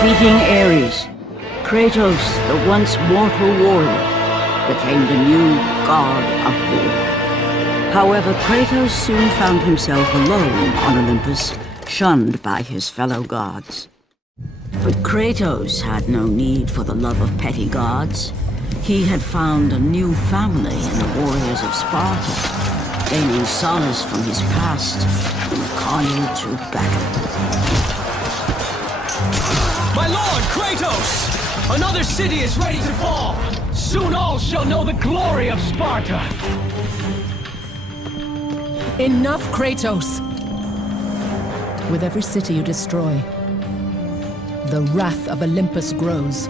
defeating Ares, Kratos, the once mortal warrior, became the new god of war. However, Kratos soon found himself alone on Olympus, shunned by his fellow gods. But Kratos had no need for the love of petty gods. He had found a new family in the warriors of Sparta, gaining solace from his past in the carnage of battle. My lord, Kratos! Another city is ready to fall! Soon all shall know the glory of Sparta! Enough, Kratos! With every city you destroy, the wrath of Olympus grows.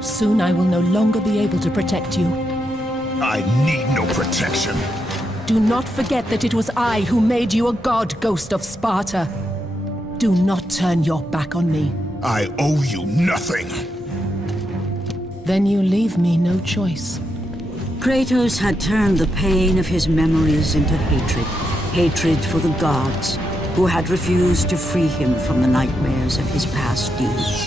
Soon I will no longer be able to protect you. I need no protection. Do not forget that it was I who made you a god, Ghost of Sparta. Do not turn your back on me. I owe you nothing. Then you leave me no choice. Kratos had turned the pain of his memories into hatred. Hatred for the gods, who had refused to free him from the nightmares of his past deeds.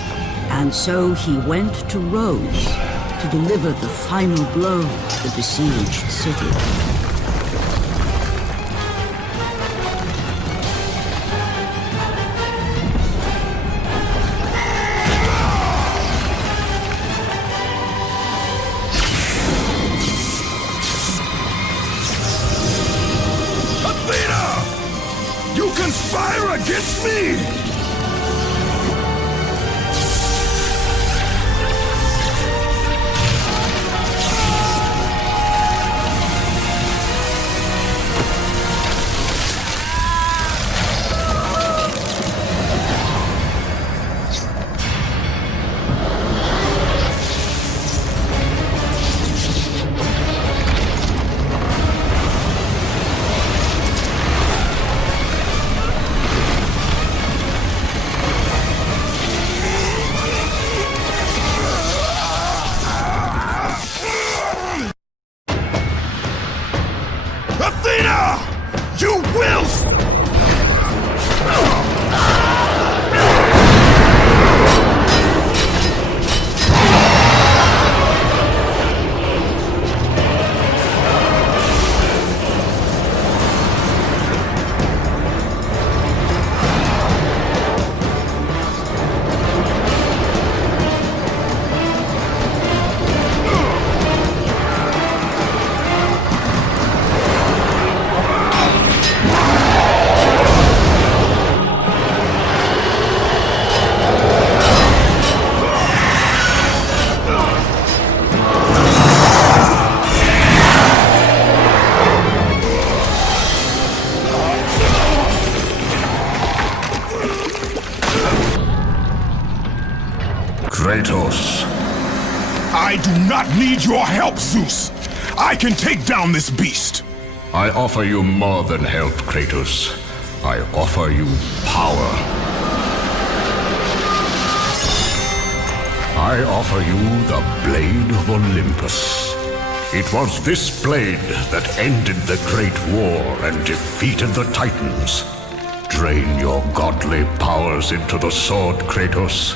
And so he went to Rhodes to deliver the final blow to the besieged city. You conspire against me! Athena! You will! Kratos. I do not need your help, Zeus. I can take down this beast. I offer you more than help, Kratos. I offer you power. I offer you the Blade of Olympus. It was this blade that ended the Great War and defeated the Titans. Drain your godly powers into the sword, Kratos.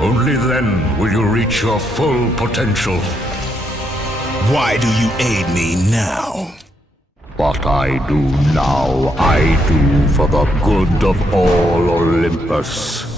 Only then will you reach your full potential. Why do you aid me now? What I do now, I do for the good of all Olympus.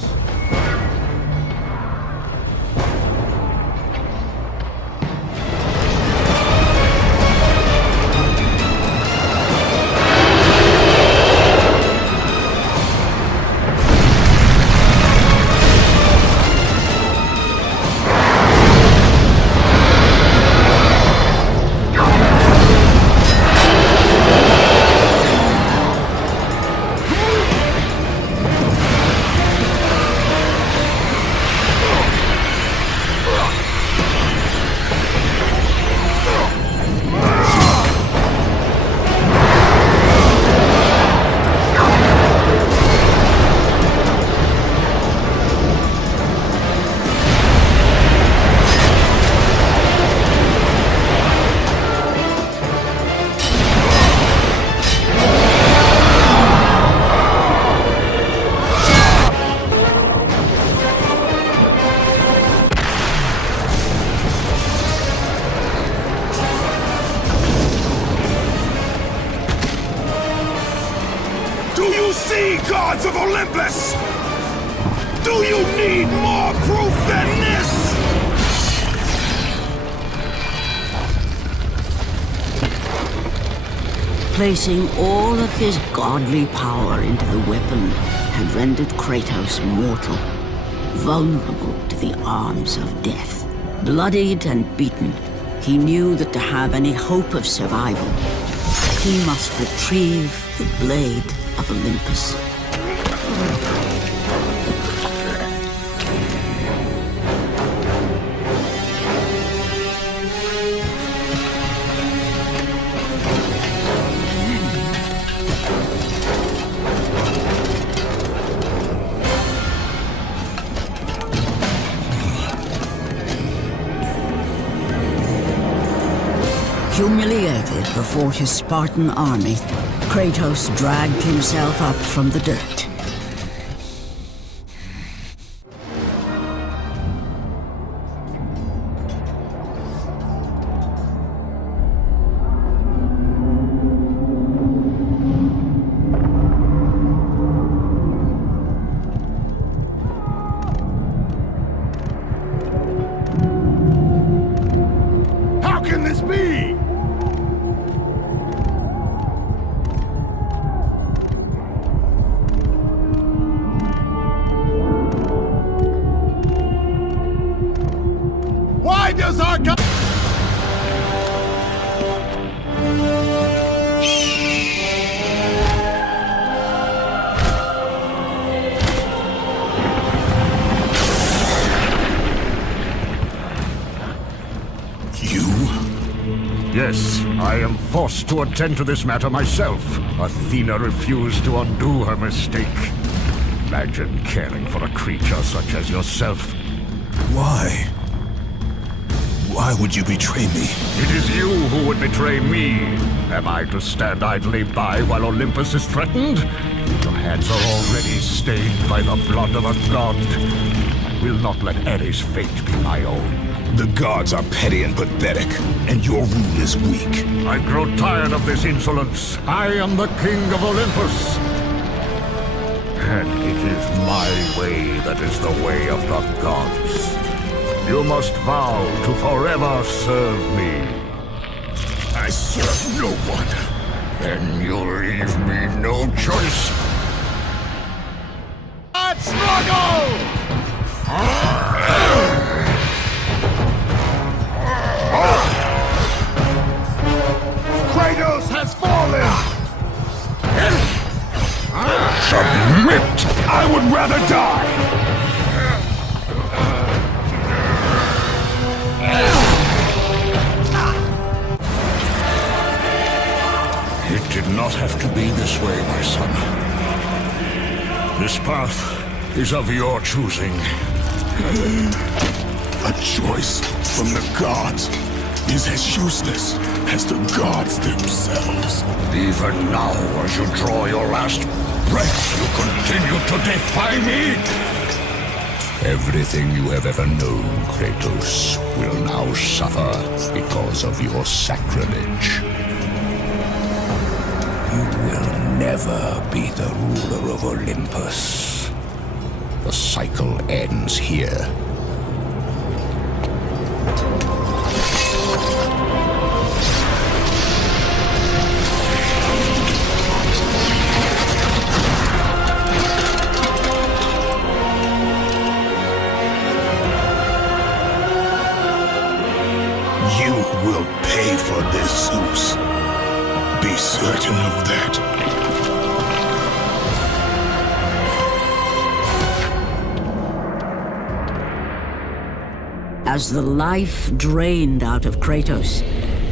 you see, gods of Olympus? Do you need more proof than this? Placing all of his godly power into the weapon had rendered Kratos mortal, vulnerable to the arms of death. Bloodied and beaten, he knew that to have any hope of survival, he must retrieve the blade of Olympus. Humiliated before his Spartan army, Kratos dragged himself up from the dirt. How can this be? Why does our God... Yes, I am forced to attend to this matter myself. Athena refused to undo her mistake. Imagine caring for a creature such as yourself. Why? Why would you betray me? It is you who would betray me. Am I to stand idly by while Olympus is threatened? Your hands are already stained by the blood of a god. I will not let Ares' fate be my own. The gods are petty and pathetic, and your rule is weak. I grow tired of this insolence. I am the king of Olympus. And it is my way that is the way of the gods. You must vow to forever serve me. I serve no one. Then you leave me no choice. Let's struggle! Kratos has fallen! Submit! I would rather die! It did not have to be this way, my son. This path is of your choosing. A choice from the gods is as useless as the gods themselves. Even now, as you draw your last breath, you continue to defy me? Everything you have ever known, Kratos, will now suffer because of your sacrilege. You will never be the ruler of Olympus. The cycle ends here. You will pay for this, Zeus. Be certain of that. As the life drained out of Kratos,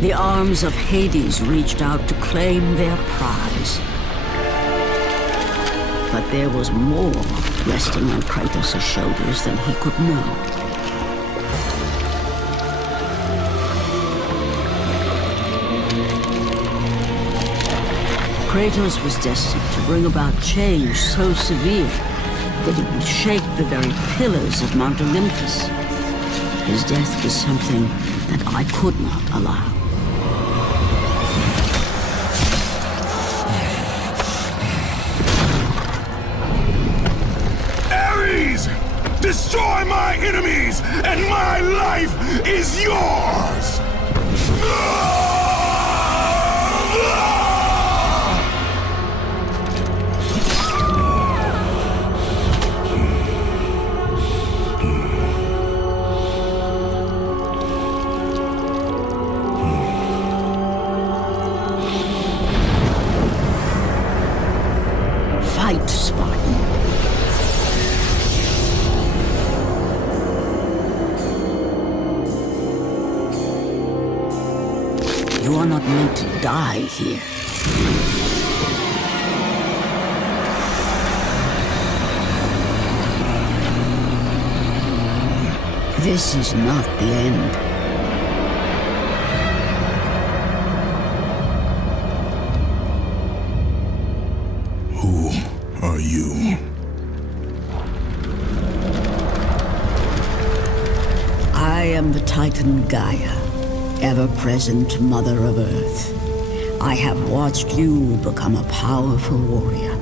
the arms of Hades reached out to claim their prize. But there was more resting on Kratos' shoulders than he could know. Kratos was destined to bring about change so severe that it would shake the very pillars of Mount Olympus. His death was something that I could not allow. yours, and my life is yours! Fight, Spartan. You are not meant to die here. This is not the end. Who are you? I am the Titan Gaia, ever-present Mother of Earth. I have watched you become a powerful warrior,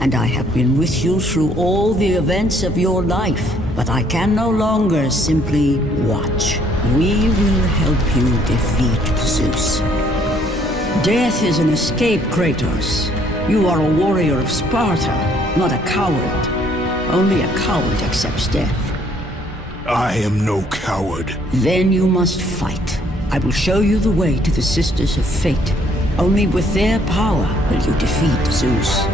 and I have been with you through all the events of your life, but I can no longer simply watch. We will help you defeat Zeus. Death is an escape, Kratos. You are a warrior of Sparta, not a coward. Only a coward accepts death. I am no coward. Then you must fight. I will show you the way to the Sisters of Fate. Only with their power will you defeat Zeus.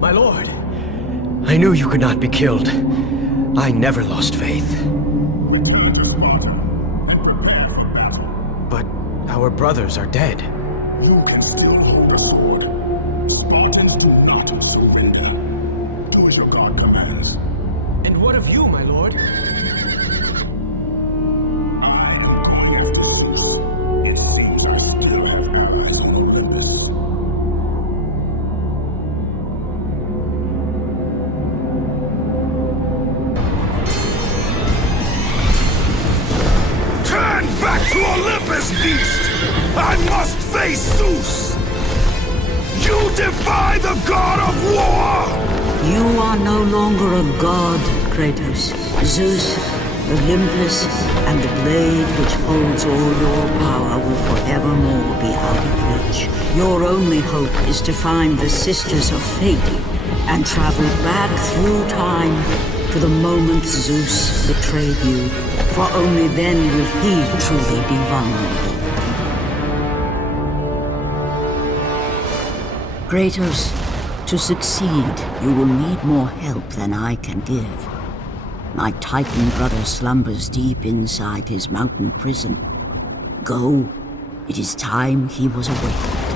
My lord, I knew you could not be killed. I never lost faith. Return to Sparta and prepare for battle. But our brothers are dead. You can still hold the sword. Spartans do not surrender. Do as your god commands. And what of you, my lord? I am after Zeus. It seems I still have allies on Olympus. Turn back to Olympus, beast! I must face Zeus! You defy the god of war! You are no longer a god, Kratos. Zeus, Olympus, and the blade which holds all your power will forevermore be out of reach. Your only hope is to find the Sisters of Fate and travel back through time to the moment Zeus betrayed you, for only then will he truly be vulnerable. Kratos, to succeed, you will need more help than I can give. My Titan brother slumbers deep inside his mountain prison. Go. It is time he was awakened.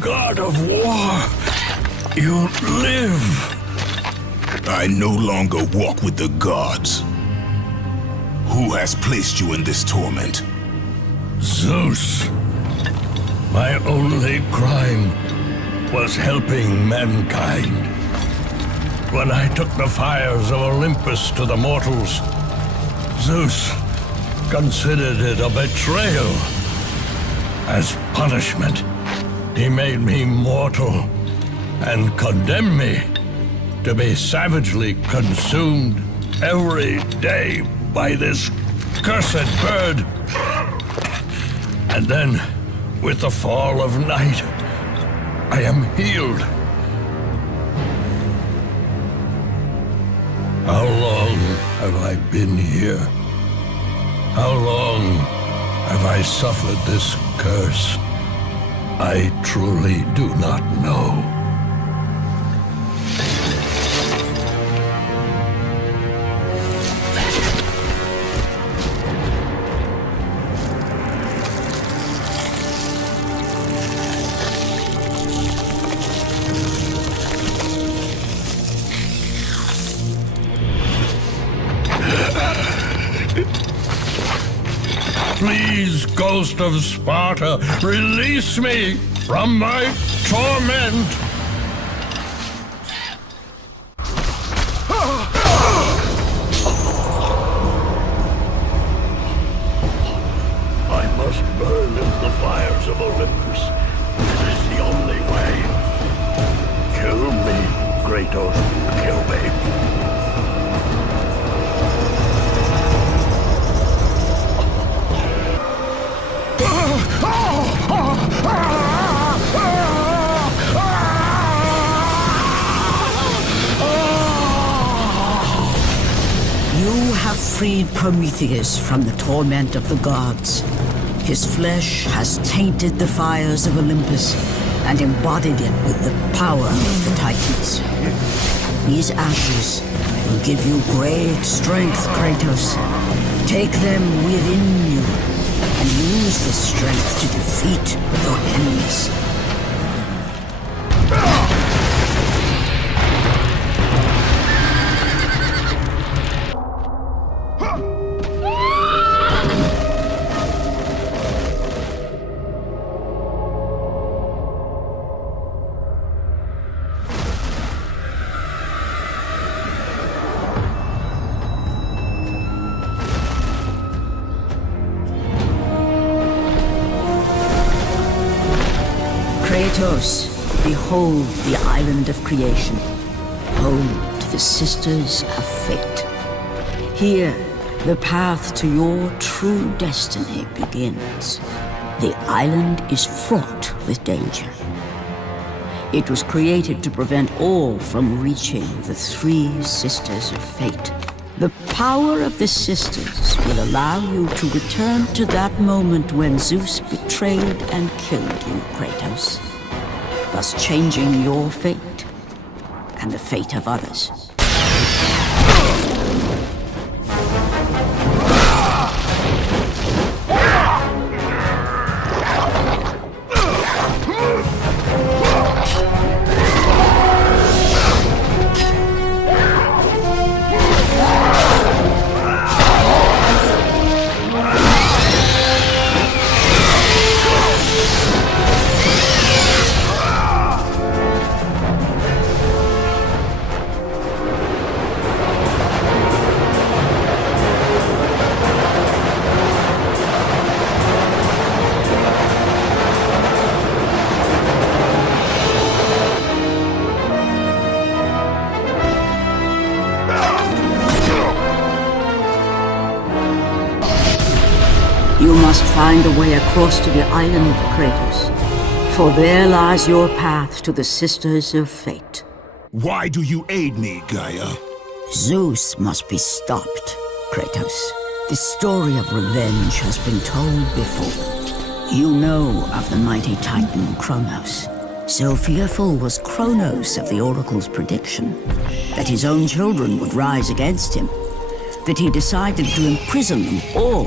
God of war, you live. I no longer walk with the gods. Who has placed you in this torment? Zeus. My only crime was helping mankind. When I took the fires of Olympus to the mortals, Zeus considered it a betrayal. As punishment, he made me mortal and condemned me to be savagely consumed every day by this cursed bird. And then, with the fall of night, I am healed. How long have I been here? How long have I suffered this curse? I truly do not know. Please, Ghost of Sparta, release me from my torment! I must burn in the fires of Olympus. It is the only way. Kill me, Kratos. Kill me. You have freed Prometheus from the torment of the gods. His flesh has tainted the fires of Olympus and embodied it with the power of the Titans. These ashes will give you great strength, Kratos. Take them within you and use this strength to defeat your enemies. Kratos, behold the island of creation, home to the Sisters of Fate. Here, the path to your true destiny begins. The island is fraught with danger. It was created to prevent all from reaching the three Sisters of Fate. The power of the Sisters will allow you to return to that moment when Zeus betrayed and killed you, Kratos, thus changing your fate and the fate of others. You must find a way across to the island, Kratos, for there lies your path to the Sisters of Fate. Why do you aid me, Gaia? Zeus must be stopped, Kratos. The story of revenge has been told before. You know of the mighty Titan Kronos. So fearful was Kronos of the Oracle's prediction that his own children would rise against him, that he decided to imprison them all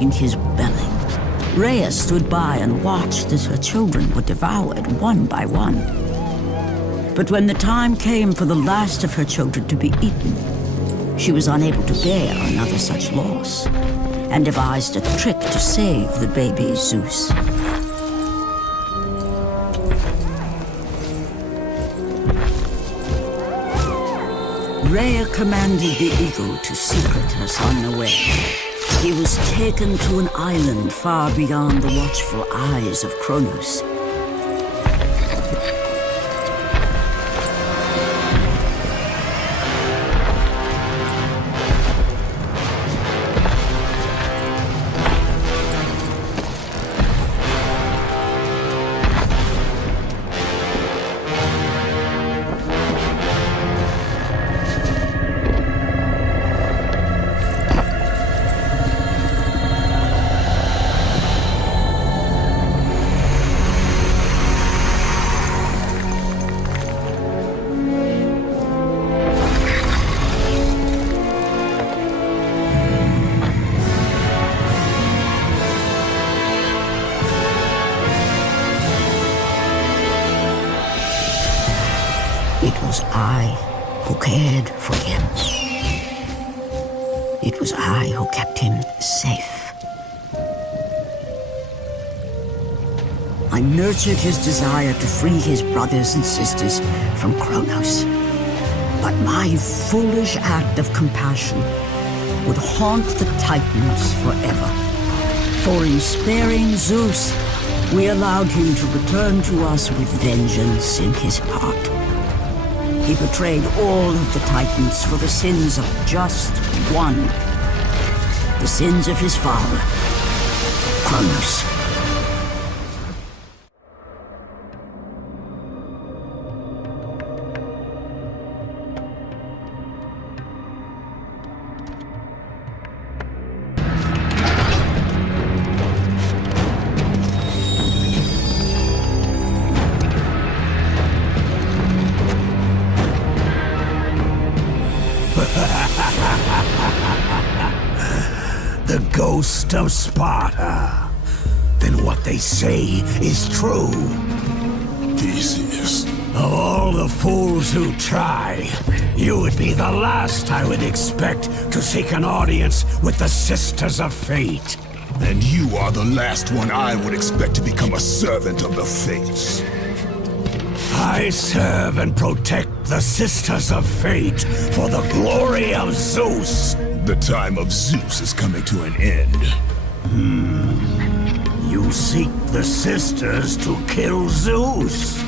in his belly. Rhea stood by and watched as her children were devoured one by one. But when the time came for the last of her children to be eaten, she was unable to bear another such loss, and devised a trick to save the baby Zeus. Rhea commanded the eagle to secret her son away. He was taken to an island far beyond the watchful eyes of Kronos. It was I who cared for him. It was I who kept him safe. I nurtured his desire to free his brothers and sisters from Kronos. But my foolish act of compassion would haunt the Titans forever. For in sparing Zeus, we allowed him to return to us with vengeance in his heart. He betrayed all of the Titans for the sins of just one. The sins of his father, Kronos. The ghost of Sparta. Then what they say is true. Theseus. Of all the fools who try, you would be the last I would expect to seek an audience with the Sisters of Fate. And you are the last one I would expect to become a servant of the Fates. I serve and protect the Sisters of Fate for the glory of Zeus. The time of Zeus is coming to an end. You seek the Sisters to kill Zeus.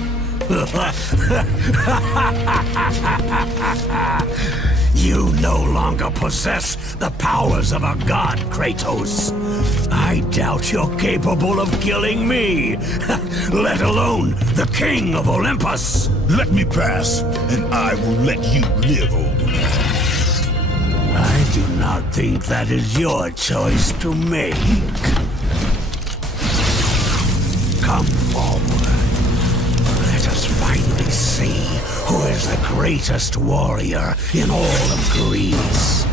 You no longer possess the powers of a god, Kratos. I doubt you're capable of killing me, let alone the king of Olympus. Let me pass, and I will let you live, old man. I do not think that is your choice to make. Come forward. Let us finally see who is the greatest warrior in all of Greece.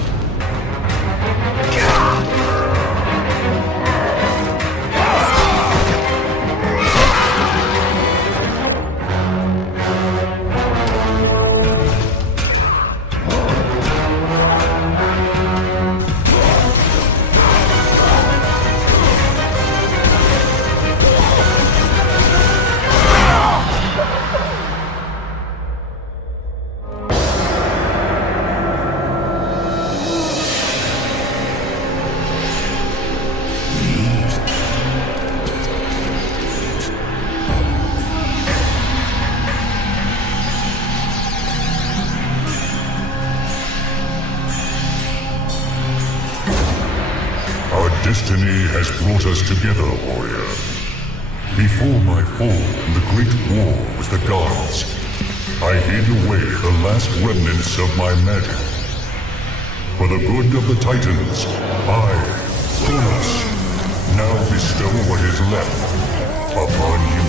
Destiny has brought us together, warrior. Before my fall in the great war with the gods, I hid away the last remnants of my magic. For the good of the Titans, I, Kronos, now bestow what is left upon you.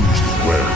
Use it well.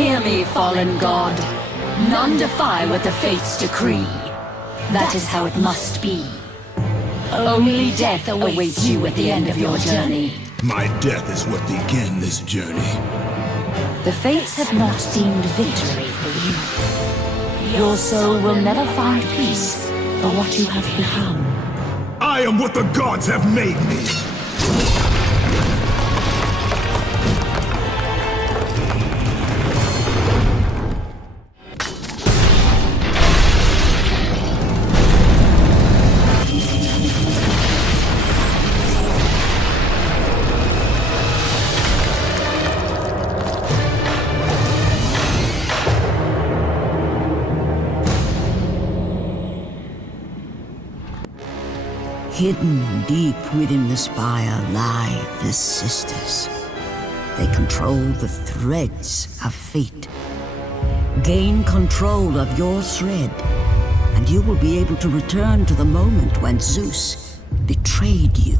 Hear me, fallen god. None defy what the fates decree. That is how it must be. Only death awaits you at the end of your journey. My death is what began this journey. The fates have not deemed victory for you. Your soul will never find peace for what you have become. I am what the gods have made me! Hidden deep within the spire lie the sisters. They control the threads of fate. Gain control of your thread, and you will be able to return to the moment when Zeus betrayed you.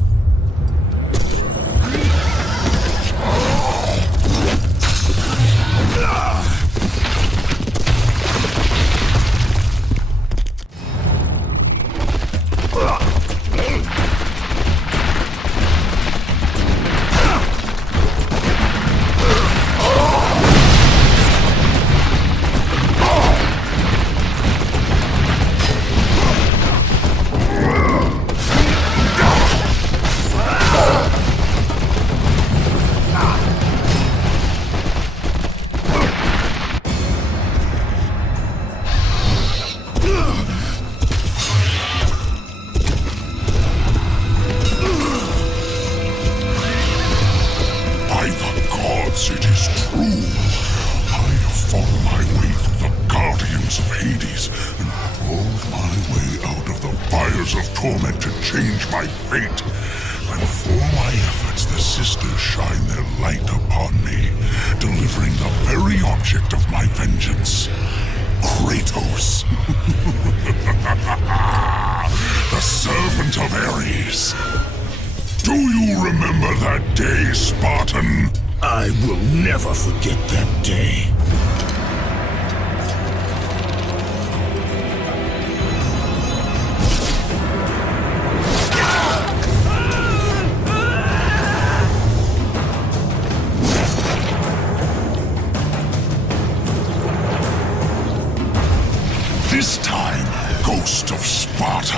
This time, Ghost of Sparta,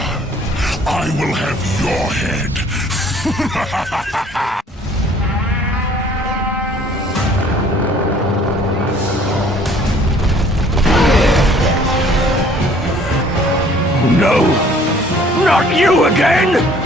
I will have your head. No! Not you again!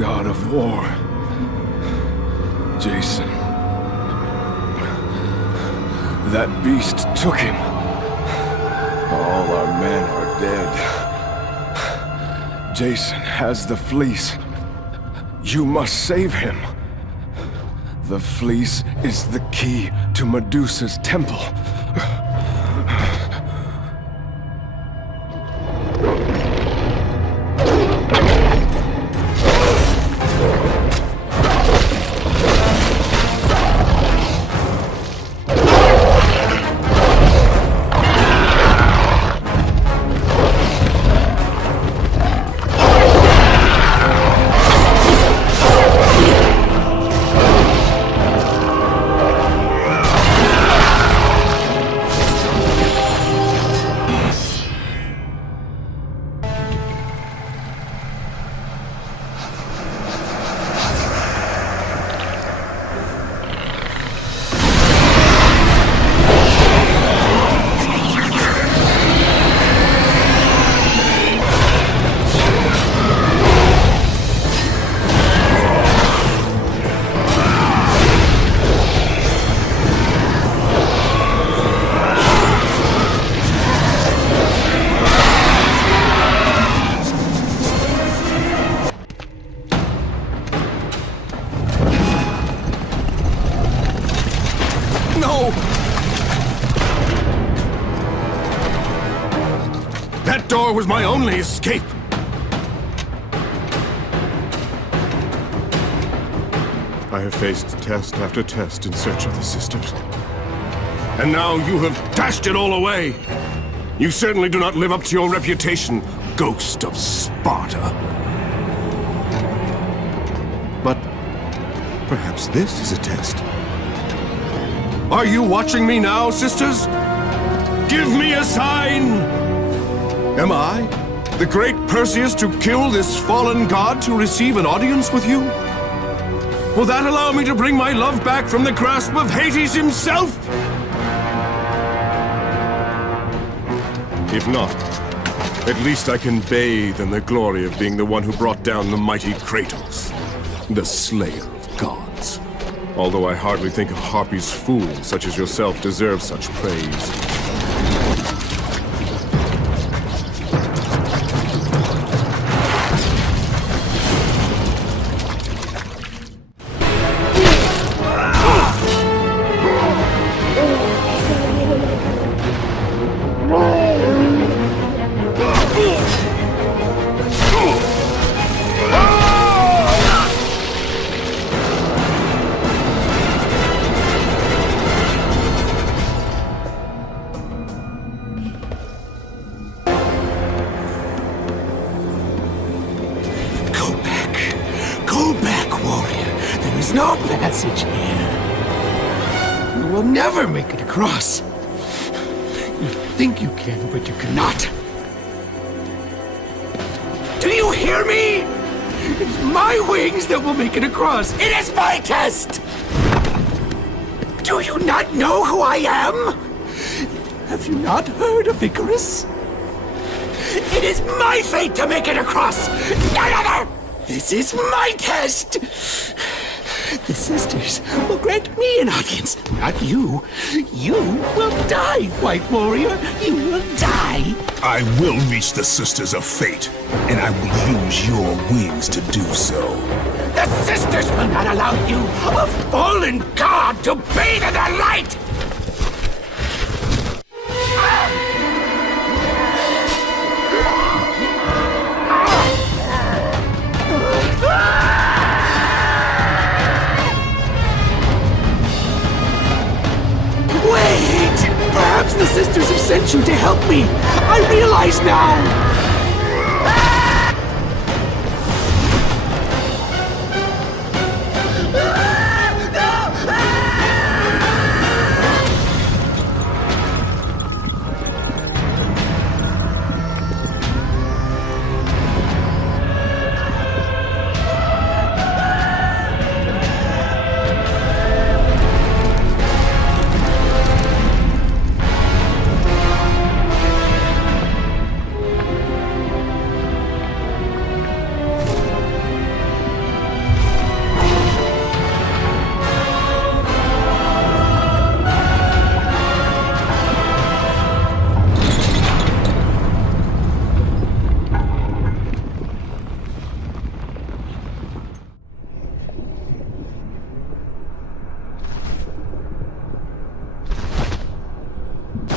God of War. Jason. That beast took him. All our men are dead. Jason has the fleece. You must save him. The fleece is the key to Medusa's temple. No! That door was my only escape! I have faced test after test in search of the sisters. And now you have dashed it all away! You certainly do not live up to your reputation, ghost of Sparta. But perhaps this is a test. Are you watching me now, sisters? Give me a sign! Am I, the great Perseus, to kill this fallen god to receive an audience with you? Will that allow me to bring my love back from the grasp of Hades himself? If not, at least I can bathe in the glory of being the one who brought down the mighty Kratos, the slayer of gods. Although I hardly think a Harpy's fool such as yourself deserves such praise. No passage here. You will never make it across. You think you can, but you cannot. Do you hear me? It's my wings that will make it across. It is my test! Do you not know who I am? Have you not heard of Icarus? It is my fate to make it across! None other! This is my test! The sisters will grant me an audience, not you. You will die, White Warrior. You will die. I will reach the Sisters of Fate, and I will use your wings to do so. The sisters will not allow you, a fallen god, to bathe in their light! Wait! Perhaps the sisters have sent you to help me! I realize now!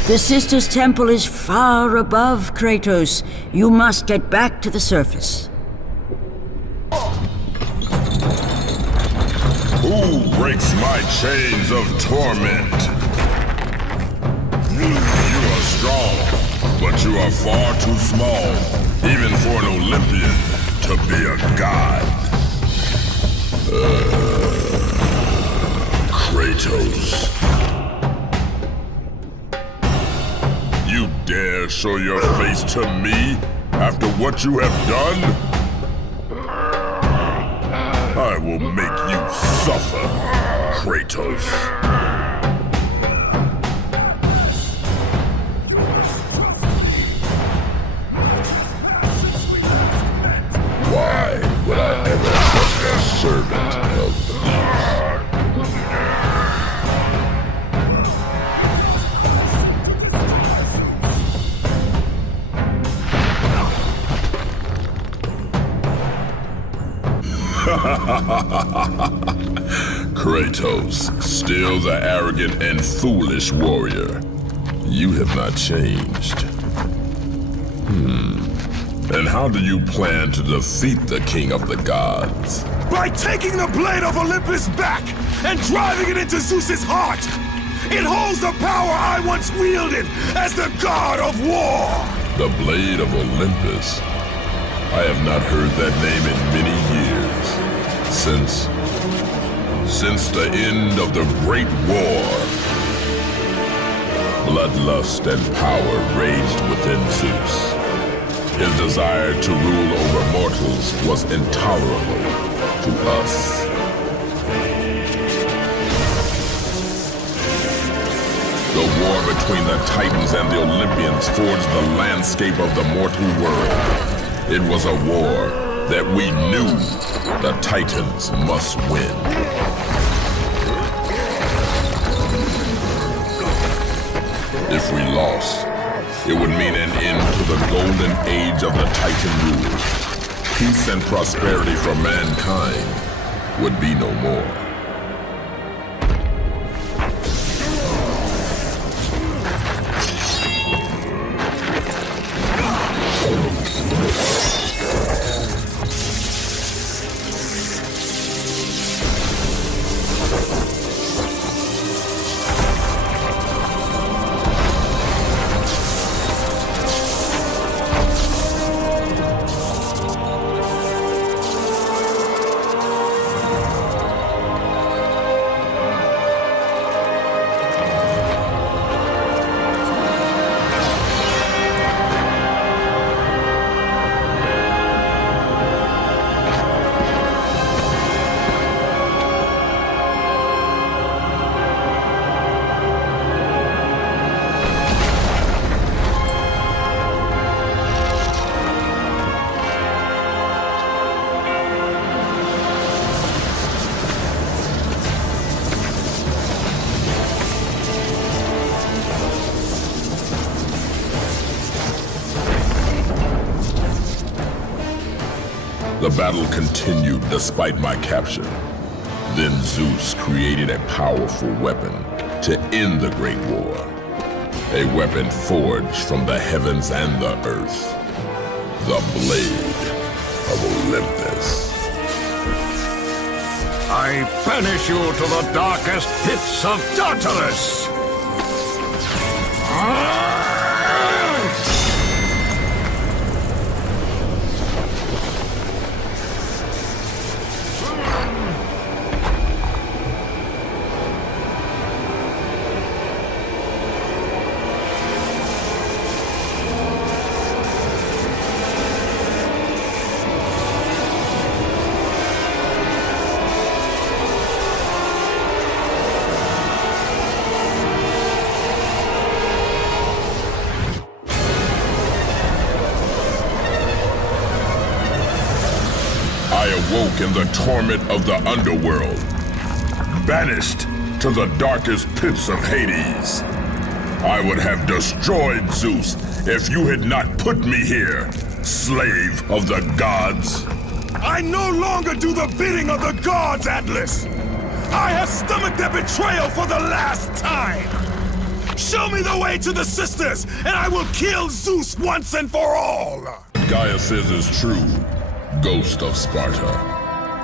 The Sisters' Temple is far above Kratos. You must get back to the surface. Who breaks my chains of torment? You are strong, but you are far too small, even for an Olympian to be a god. Kratos. You dare show your face to me after what you have done? I will make you suffer, Kratos. Why would I ever trust a servant of peace? Kratos, still the arrogant and foolish warrior. You have not changed. And how do you plan to defeat the King of the Gods? By taking the Blade of Olympus back and driving it into Zeus's heart! It holds the power I once wielded as the God of War! The Blade of Olympus? I have not heard that name in many years. Since the end of the Great War. Bloodlust and power raged within Zeus. His desire to rule over mortals was intolerable to us. The war between the Titans and the Olympians forged the landscape of the mortal world. It was a war that we knew the Titans must win. If we lost, it would mean an end to the golden age of the Titan rule. Peace and prosperity for mankind would be no more. The battle continued despite my capture. Then Zeus created a powerful weapon to end the Great War. A weapon forged from the heavens and the earth. The Blade of Olympus. I banish you to the darkest pits of Tartarus! I awoke in the torment of the underworld, banished to the darkest pits of Hades. I would have destroyed Zeus if you had not put me here, slave of the gods. I no longer do the bidding of the gods, Atlas! I have stomached their betrayal for the last time! Show me the way to the sisters, and I will kill Zeus once and for all! Gaia says is true, Ghost of Sparta.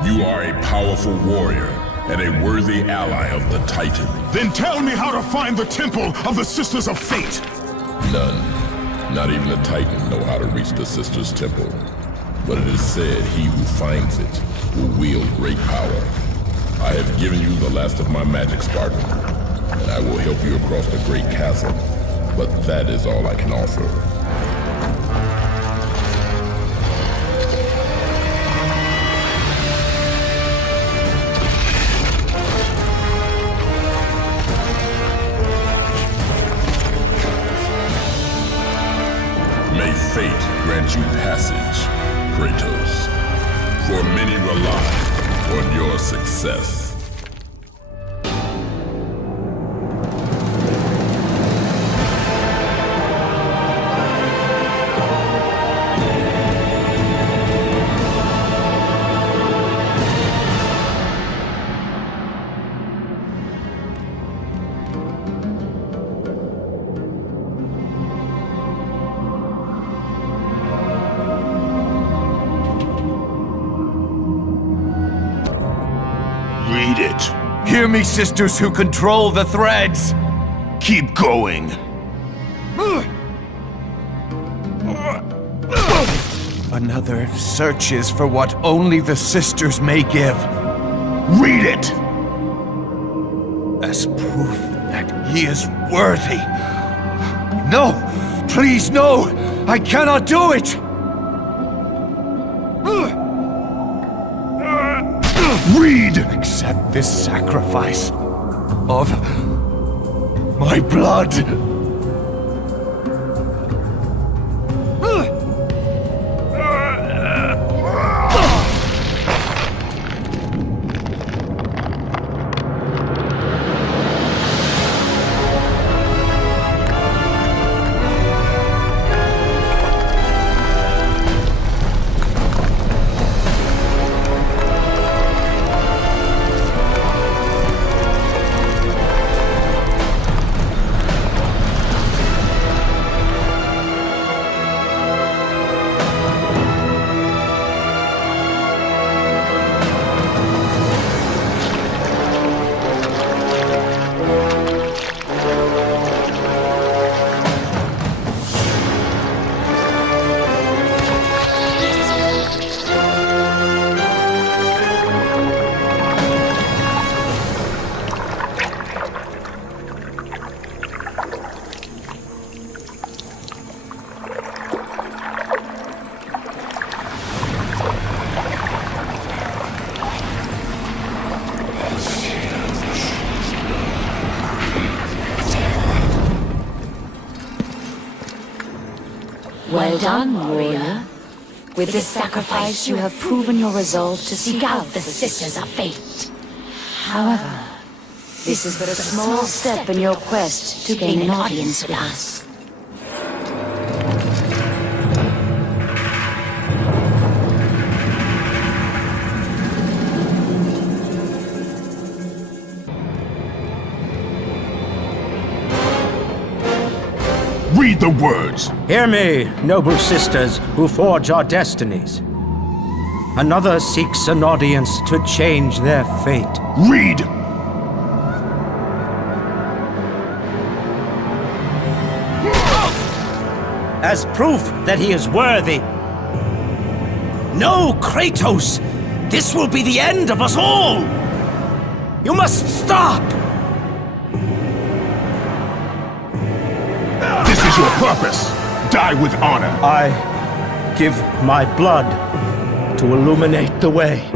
You are a powerful warrior and a worthy ally of the Titan. Then tell me how to find the temple of the Sisters of Fate! None, not even the Titan, know how to reach the Sisters' Temple. But it is said he who finds it will wield great power. I have given you the last of my magic, Spartan, and I will help you across the great chasm. But that is all I can offer. May fate grant you passage, Kratos, for many rely on your success. Hear me, sisters who control the threads! Keep going. Another searches for what only the sisters may give. Read it! As proof that he is worthy. No! Please, no! I cannot do it! Read! Accept this sacrifice of my blood. Well done, warrior. With this sacrifice, you have proven your resolve to seek out the Sisters of Fate. However, this is but a small step in your quest to gain an audience with us. Read the words. Hear me, noble sisters who forge our destinies. Another seeks an audience to change their fate. Read! As proof that he is worthy. No, Kratos! This will be the end of us all! You must stop! This is your purpose. Die with honor. I give my blood to illuminate the way.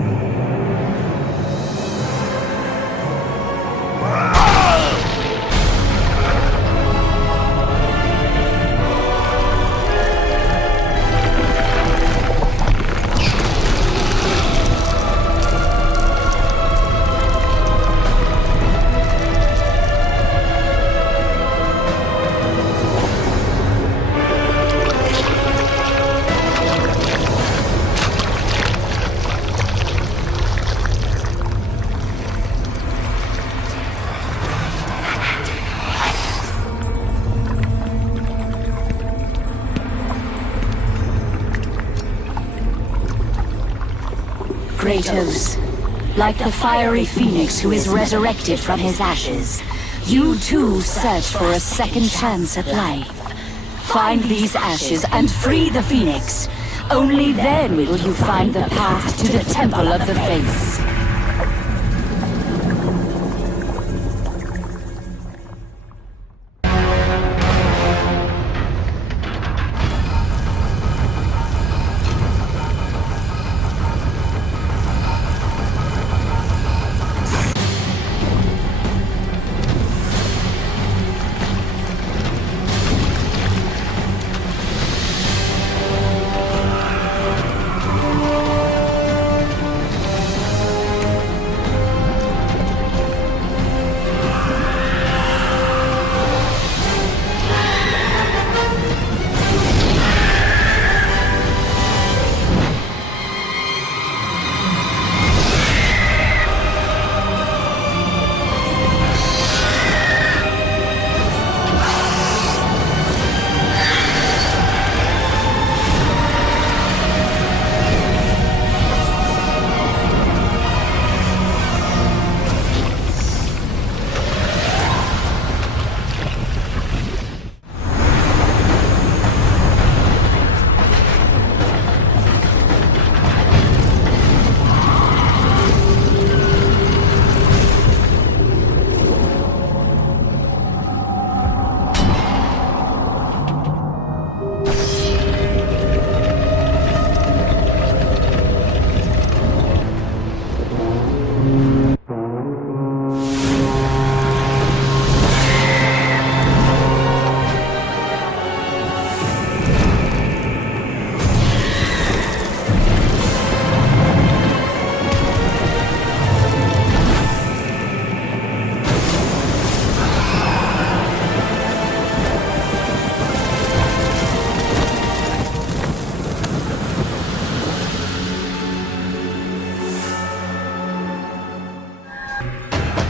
Kratos, like the fiery phoenix who is resurrected from his ashes, you too search for a second chance at life. Find these ashes and free the phoenix. Only then will you find the path to the Temple of the Face.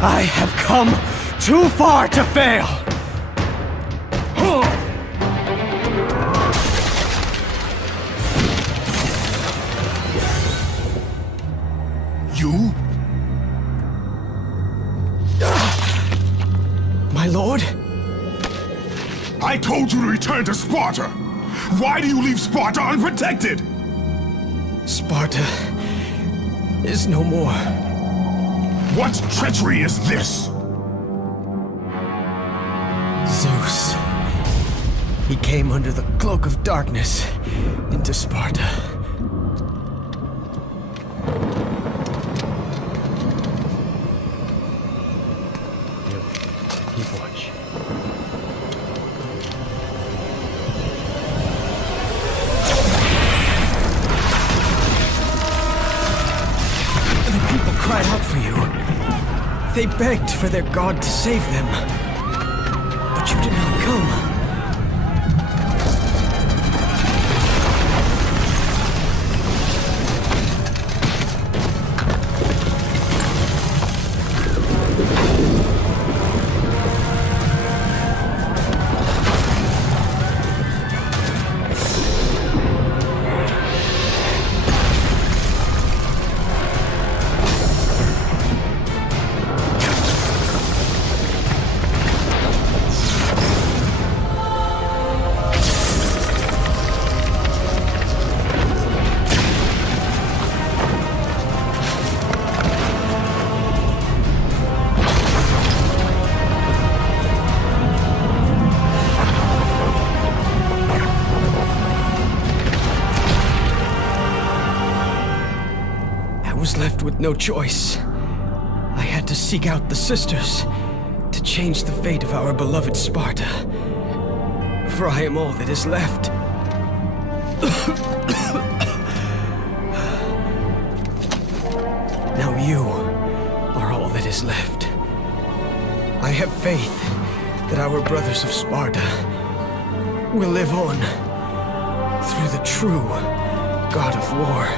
I have come too far to fail! You? My lord? I told you to return to Sparta! Why do you leave Sparta unprotected? Sparta is no more. What treachery is this? Zeus. He came under the cloak of darkness into Sparta. Keep watch. The people cried out for you. They begged for their god to save them. But you did not come. With no choice. I had to seek out the sisters to change the fate of our beloved Sparta. For I am all that is left. Now you are all that is left. I have faith that our brothers of Sparta will live on through the true God of War.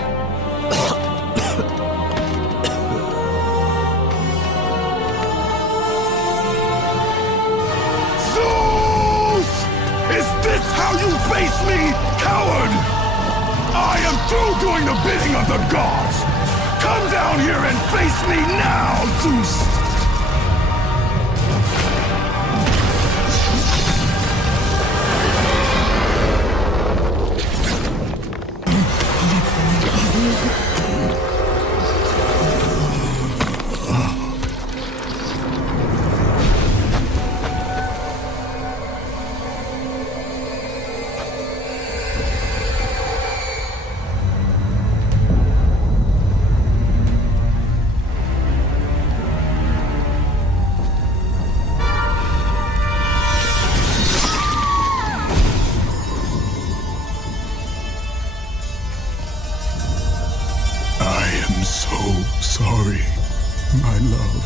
How you face me, coward! I am through doing the bidding of the gods! Come down here and face me now, Zeus! Sorry, my love.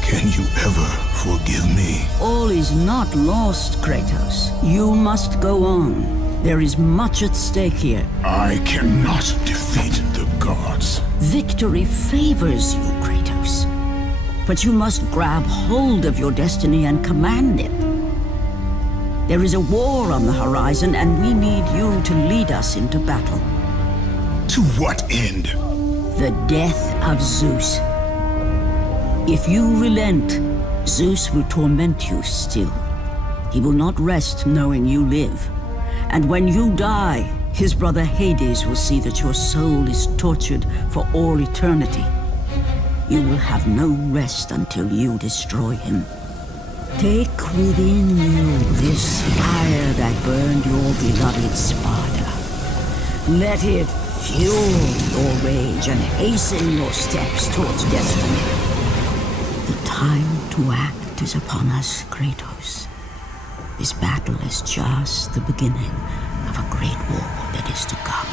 Can you ever forgive me? All is not lost, Kratos. You must go on. There is much at stake here. I cannot defeat the gods. Victory favors you, Kratos. But you must grab hold of your destiny and command it. There is a war on the horizon, and we need you to lead us into battle. To what end? The death of Zeus. If you relent, Zeus will torment you still. He will not rest knowing you live. And when you die, his brother Hades will see that your soul is tortured for all eternity. You will have no rest until you destroy him. Take within you this fire that burned your beloved Sparta. Let it fuel your rage and hasten your steps towards destiny. The time to act is upon us, Kratos. This battle is just the beginning of a great war that is to come.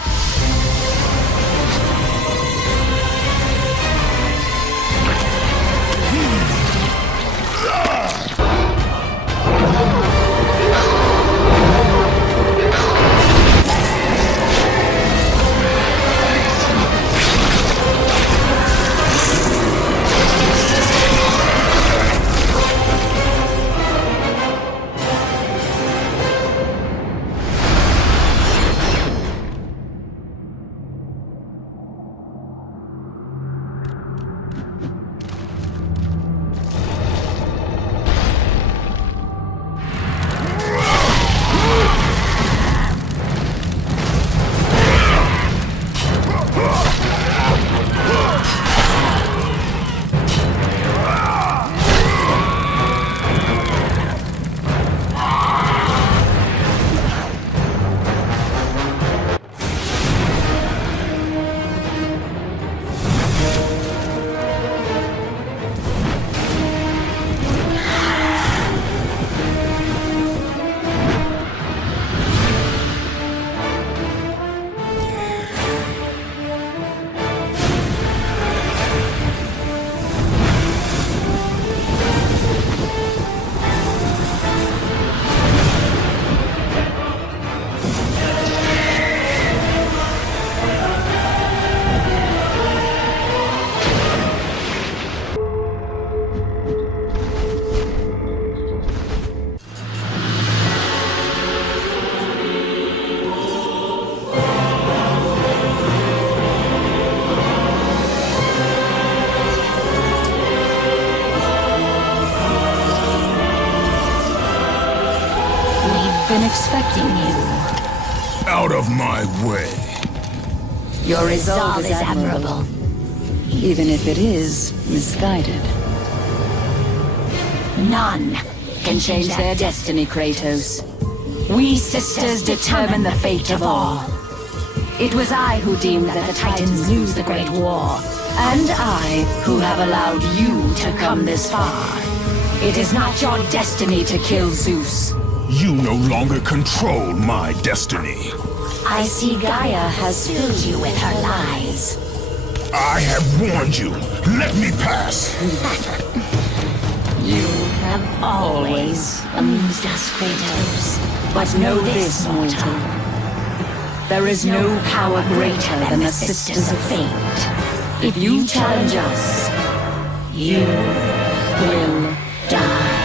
been expecting you. Out of my way. Your resolve is admirable, even if it is misguided. None can change their destiny, Kratos. We sisters determine the fate of all. It was I who deemed that the Titans lose the Great War, and I who have allowed you to come this far. It is not your destiny to kill Zeus. You no longer control my destiny. I see Gaia has filled you with her lies. I have warned you. Let me pass. You have always amused us, Kratos. But know this, mortal. There is no power greater than the Sisters of Fate. If you challenge us, you will die.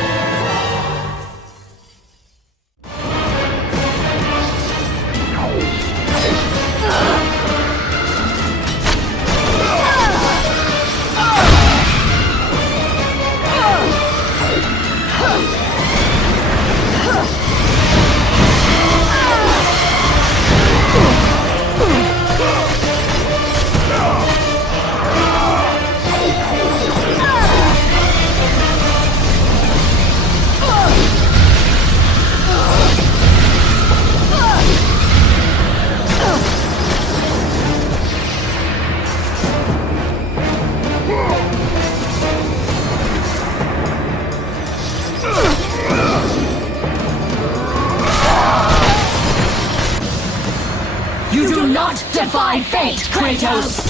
You do not defy fate, Kratos!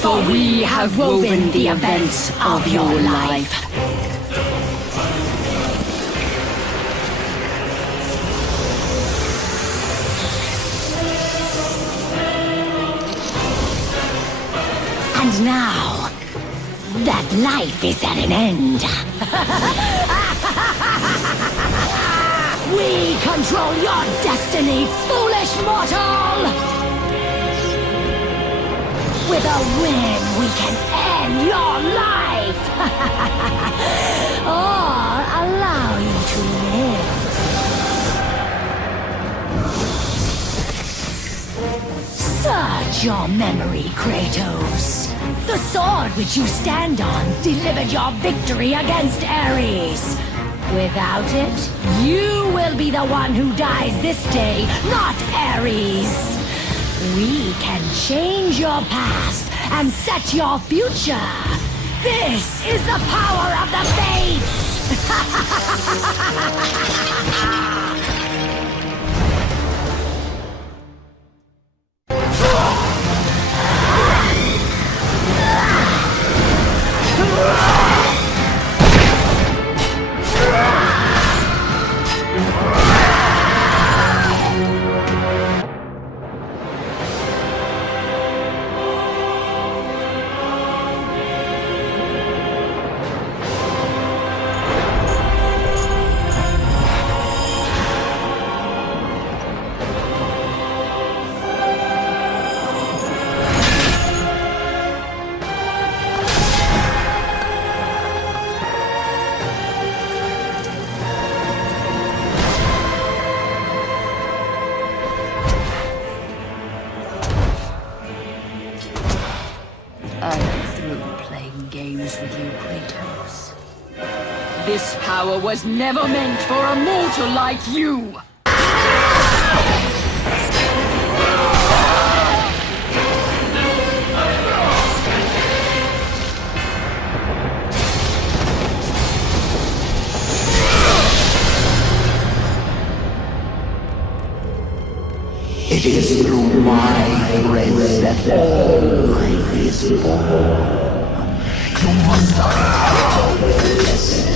For we have woven the events of your life. And now, that life is at an end. We control your destiny, foolish mortal! With a win, we can end your life! Or allow you to live. Search your memory, Kratos. The sword which you stand on delivered your victory against Ares. Without it, you will be the one who dies this day, not Ares. We can change your past and set your future. This is the power of the Fates! With you, Kratos. This power was never meant for a mortal like you! It is through my grace that all life is born. You must not listen.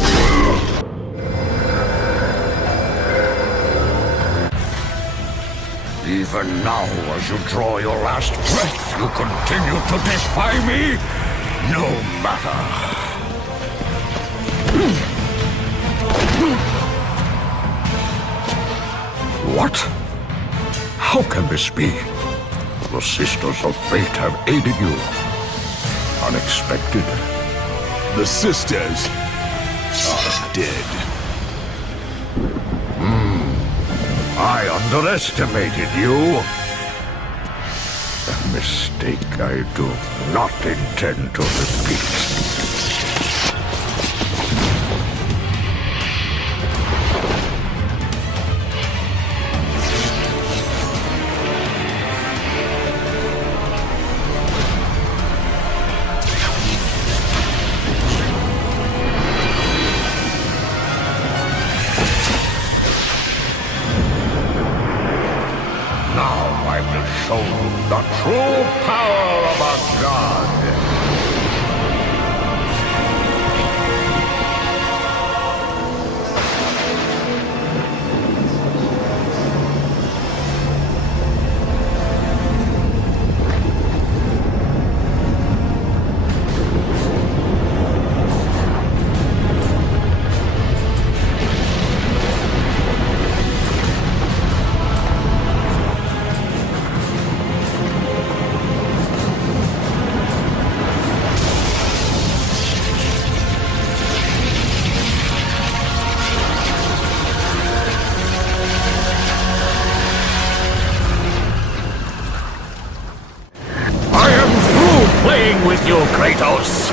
Even now, as you draw your last breath, you continue to defy me? No matter. What? How can this be? The Sisters of Fate have aided you. Unexpected. The sisters are dead. I underestimated you. A mistake I do not intend to repeat. Show the true power of a god. Playing with you, Kratos!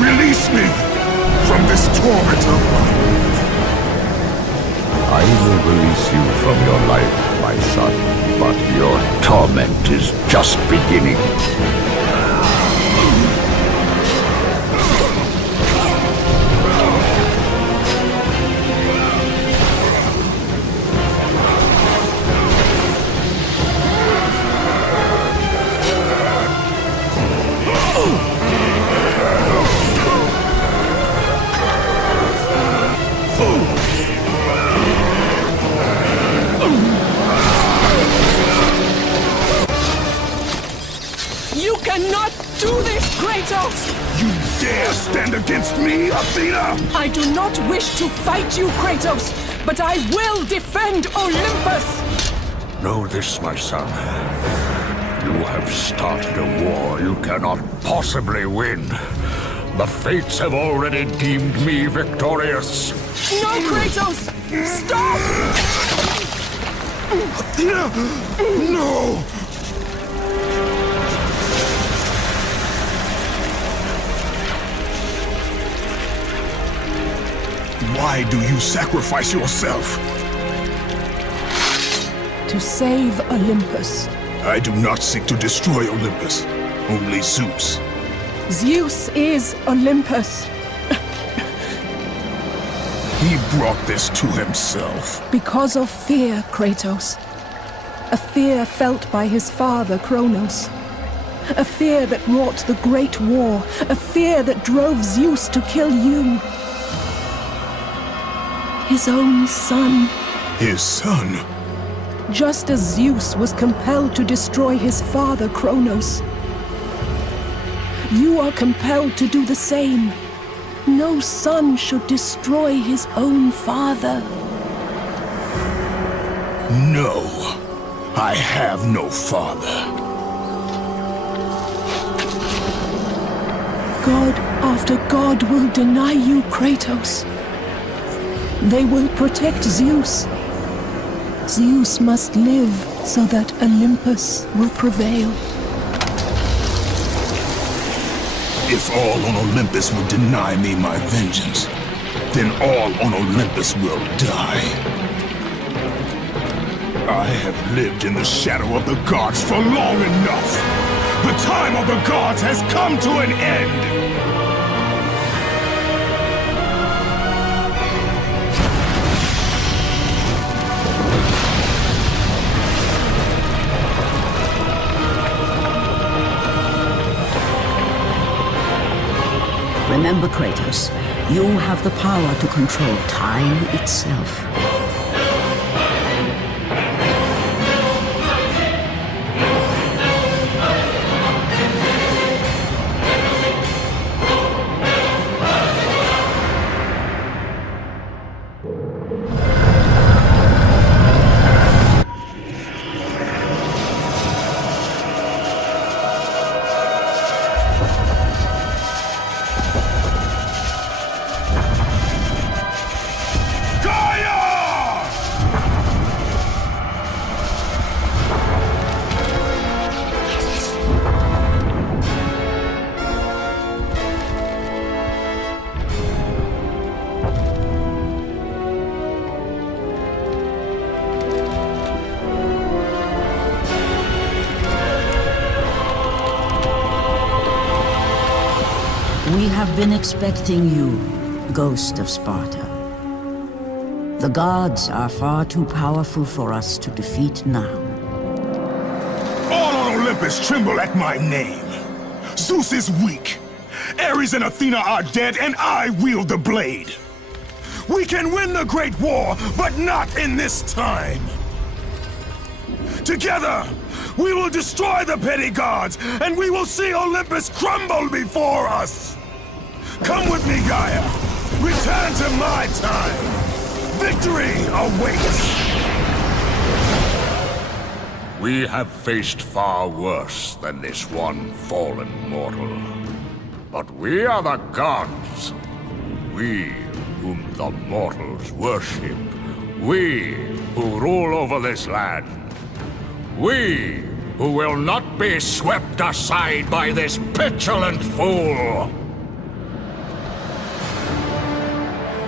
Release me from this torment of mine. I will release you from your life, my son, but your torment is just beginning. You cannot do this, Kratos! You dare stand against me, Athena? I do not wish to fight you, Kratos, but I will defend Olympus! Know this, my son. You have started a war you cannot possibly win. The fates have already deemed me victorious. No, Kratos! Stop! Athena! No! Why do you sacrifice yourself? To save Olympus. I do not seek to destroy Olympus. Only Zeus. Zeus is Olympus. He brought this to himself. Because of fear, Kratos. A fear felt by his father, Kronos. A fear that wrought the Great War. A fear that drove Zeus to kill you. His own son. His son? Just as Zeus was compelled to destroy his father, Kronos. You are compelled to do the same. No son should destroy his own father. No, I have no father. God after God will deny you, Kratos. They will protect Zeus. Zeus must live so that Olympus will prevail. If all on Olympus will deny me my vengeance, then all on Olympus will die. I have lived in the shadow of the gods for long enough. The time of the gods has come to an end. Remember, Kratos, You have the power to control time itself. We have been expecting you, Ghost of Sparta. The gods are far too powerful for us to defeat now. All on Olympus tremble at my name. Zeus is weak. Ares and Athena are dead, and I wield the blade. We can win the Great War, but not in this time. Together, we will destroy the petty gods, and we will see Olympus crumble before us. Come with me, Gaia. Return to my time. Victory awaits. We have faced far worse than this one fallen mortal. But we are the gods. We whom the mortals worship. We who rule over this land. We who will not be swept aside by this petulant fool.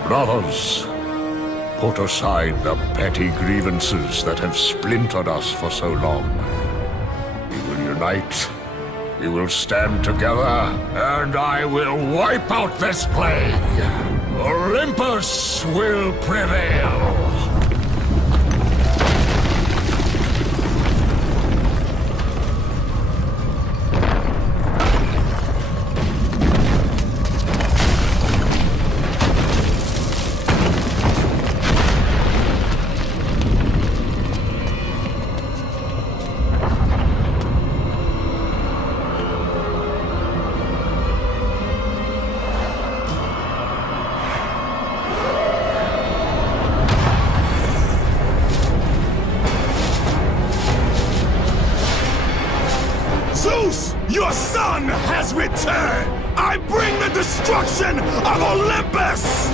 Brothers, put aside the petty grievances that have splintered us for so long. We will unite, we will stand together, and I will wipe out this plague. Olympus will prevail. Zeus, your son has returned! I bring the destruction of Olympus!